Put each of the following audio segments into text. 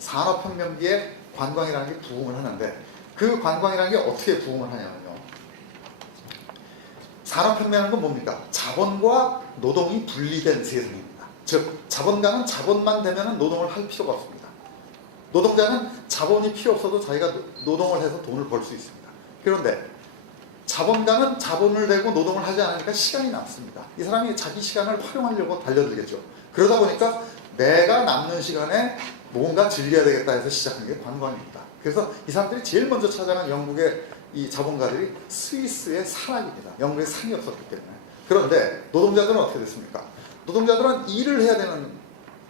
산업혁명기에 관광이라는 게 부흥을 하는데, 그 관광이라는 게 어떻게 부흥을 하냐면요, 산업혁명이라는 건 뭡니까? 자본과 노동이 분리된 세상입니다. 즉 자본가는 자본만 되면 노동을 할 필요가 없습니다. 노동자는 자본이 필요 없어도 자기가 노동을 해서 돈을 벌 수 있습니다. 그런데 자본가는 자본을 내고 노동을 하지 않으니까 시간이 남습니다. 이 사람이 자기 시간을 활용하려고 달려들겠죠. 그러다 보니까 내가 남는 시간에 뭔가 즐겨야 되겠다 해서 시작한 게 관광입니다. 그래서 이 사람들이 제일 먼저 찾아간 영국의 이 자본가들이 스위스의 산악입니다. 영국에 산이 없었기 때문에. 그런데 노동자들은 어떻게 됐습니까? 노동자들은 일을 해야 되는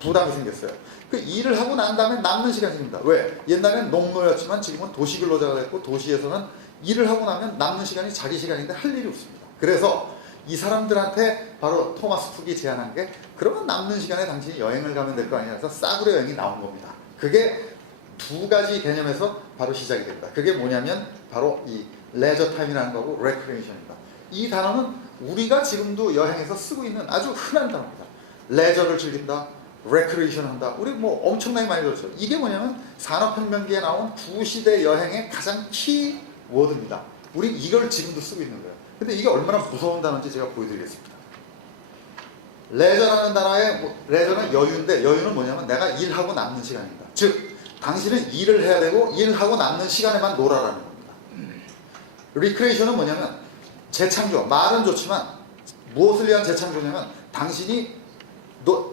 부담이 생겼어요. 그 일을 하고 난 다음에 남는 시간이 생깁니다. 왜? 옛날에는 농노였지만 지금은 도시근로자가 됐고, 도시에서는 일을 하고 나면 남는 시간이 자기 시간인데 할 일이 없습니다. 그래서 이 사람들한테 바로 토마스 쿡이 제안한 게, 그러면 남는 시간에 당신이 여행을 가면 될 거 아니냐 해서 싸구려 여행이 나온 겁니다. 그게 두 가지 개념에서 바로 시작이 됩니다. 그게 뭐냐면 바로 이 레저 타임이라는 거고 레크레이션입니다. 이 단어는 우리가 지금도 여행에서 쓰고 있는 아주 흔한 단어입니다. 레저를 즐긴다, 레크레이션 한다. 우리 뭐 엄청나게 많이 들었죠. 이게 뭐냐면 산업혁명기에 나온 구시대 여행의 가장 키 워드입니다. 우리 이걸 지금도 쓰고 있는 거예요. 근데 이게 얼마나 무서운 단어인지 제가 보여드리겠습니다. 레저라는 단어의 레저는 여유인데, 여유는 뭐냐면 내가 일하고 남는 시간입니다. 즉 당신은 일을 해야 되고 일하고 남는 시간에만 놀아라는 겁니다. 리크레이션은 뭐냐면 재창조, 말은 좋지만 무엇을 위한 재창조냐면 당신이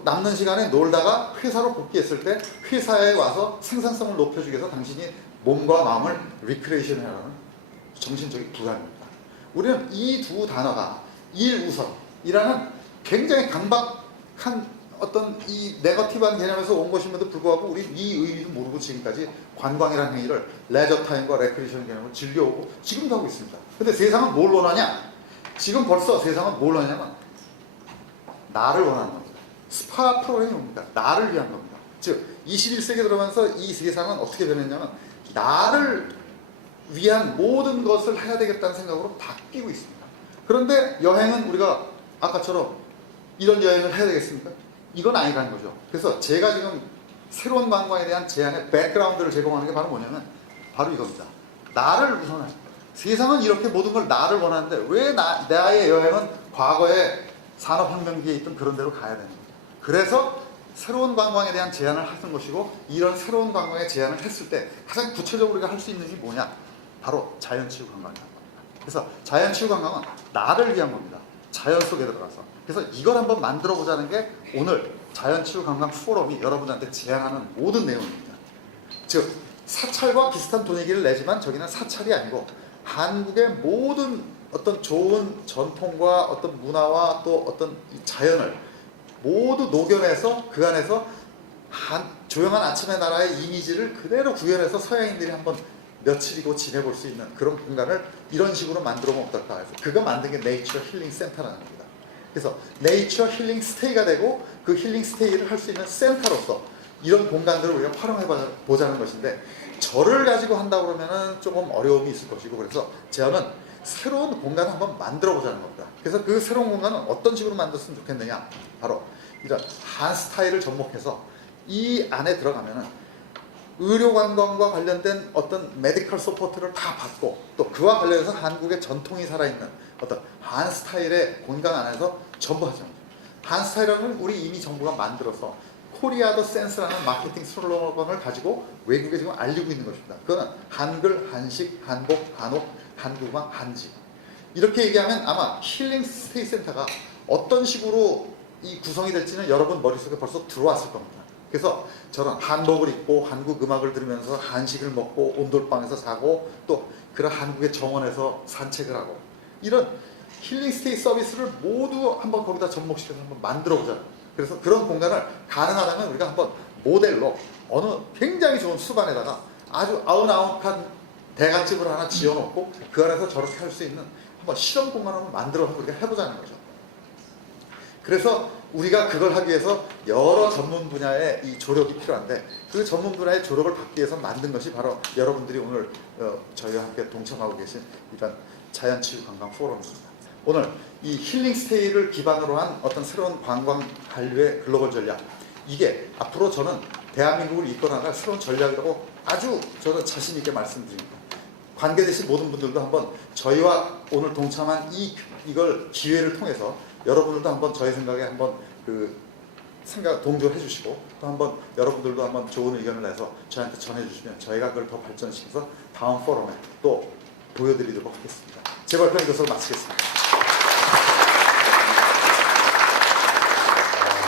남는 시간에 놀다가 회사로 복귀했을 때 회사에 와서 생산성을 높여주기 위해서 당신이 몸과 마음을 리크레이션 해라는 정신적인 부담입니다. 우리는 이 두 단어가 일우선이라는 굉장히 강박한 어떤 이 네거티브한 개념에서 온 것임에도 불구하고 우리 이 의미도 모르고 지금까지 관광이라는 행위를 레저 타임과 레크레이션 개념을 즐겨오고 지금도 하고 있습니다. 근데 세상은 뭘 원하냐? 지금 벌써 세상은 뭘 원하냐면 나를 원하는 겁니다. 스파 프로그램이 뭡니까? 나를 위한 겁니다. 즉 21세기 들어가면서 이 세상은 어떻게 변했냐면 나를 위한 모든 것을 해야 되겠다는 생각으로 바뀌고 있습니다. 그런데 여행은 우리가 아까처럼 이런 여행을 해야 되겠습니까? 이건 아니라는 거죠. 그래서 제가 지금 새로운 관광에 대한 제안의 백그라운드를 제공하는 게 바로 뭐냐면 바로 이겁니다. 나를 우선하는 거예요. 세상은 이렇게 모든 걸 나를 원하는데 왜 나의 여행은 과거에 산업혁명기에 있던 그런 데로 가야 되는 거예요. 그래서 새로운 관광에 대한 제안을 하는 것이고, 이런 새로운 관광에 제안을 했을 때 가장 구체적으로 우리가 할 수 있는 게 뭐냐? 바로 자연치유 관광이라는 겁니다. 그래서 자연치유 관광은 나를 위한 겁니다. 자연 속에 들어가서. 그래서 이걸 한번 만들어 보자는 게 오늘 자연치유 관광 포럼이 여러분한테 제안하는 모든 내용입니다. 즉 사찰과 비슷한 분위기를 내지만 저기는 사찰이 아니고 한국의 모든 어떤 좋은 전통과 어떤 문화와 또 어떤 자연을 모두 녹여내서 그 안에서 조용한 아침의 나라의 이미지를 그대로 구현해서 서양인들이 한번 며칠이고 지내볼 수 있는 그런 공간을 이런 식으로 만들어 보면 어떨까 해서 그거 만든 게 네이처 힐링 센터라는 겁니다. 그래서 네이처 힐링 스테이가 되고 그 힐링 스테이를 할 수 있는 센터로서 이런 공간들을 우리가 활용해 보자는 것인데, 저를 가지고 한다 그러면은 조금 어려움이 있을 것이고, 그래서 저는 새로운 공간을 한번 만들어 보자는 겁니다. 그래서 그 새로운 공간은 어떤 식으로 만들었으면 좋겠느냐? 바로 이런 한 스타일을 접목해서 이 안에 들어가면은 의료관광과 관련된 어떤 메디컬 서포트를 다 받고, 또 그와 관련해서 한국의 전통이 살아있는 어떤 한 스타일의 공간 안에서 전부 하죠. 한 스타일은 우리 이미 정부가 만들어서 코리아 더 센스라는 마케팅 슬로건을 가지고 외국에 지금 알리고 있는 것입니다. 그거는 한글, 한식, 한복, 한옥, 한국어, 한지. 이렇게 얘기하면 아마 힐링 스테이 센터가 어떤 식으로 이 구성이 될지는 여러분 머릿속에 벌써 들어왔을 겁니다. 그래서 저는 한복을 입고 한국 음악을 들으면서 한식을 먹고 온돌방에서 자고 또 그런 한국의 정원에서 산책을 하고, 이런 힐링 스테이 서비스를 모두 한번 거기다 접목시켜서 한번 만들어 보자. 그래서 그런 공간을 가능하다면 우리가 한번 모델로 어느 굉장히 좋은 숲안에다가 아주 아흔아흔한 대갓집을 하나 지어놓고 그 안에서 저렇게 할 수 있는 한번 실험 공간을 한번 만들어서 우리가 해보자는 거죠. 그래서 우리가 그걸 하기 위해서 여러 전문 분야의 이 조력이 필요한데, 그 전문 분야의 조력을 받기 위해서 만든 것이 바로 여러분들이 오늘 저희와 함께 동참하고 계신 이런 자연치유 관광 포럼입니다. 오늘 이 힐링 스테이를 기반으로 한 어떤 새로운 관광 한류의 글로벌 전략, 이게 앞으로 저는 대한민국을 이끌어나갈 새로운 전략이라고 아주 저는 자신 있게 말씀드립니다. 관계되신 모든 분들도 한번 저희와 오늘 동참한 이걸 기회를 통해서 여러분들도 한번 저희 생각에 한번 생각 동조해 주시고 또 한번 여러분들도 한번 좋은 의견을 내서 저희한테 전해 주시면 저희가 그걸 더 발전시켜서 다음 포럼에 또 보여드리도록 하겠습니다. 제 발표는 이것으로 마치겠습니다.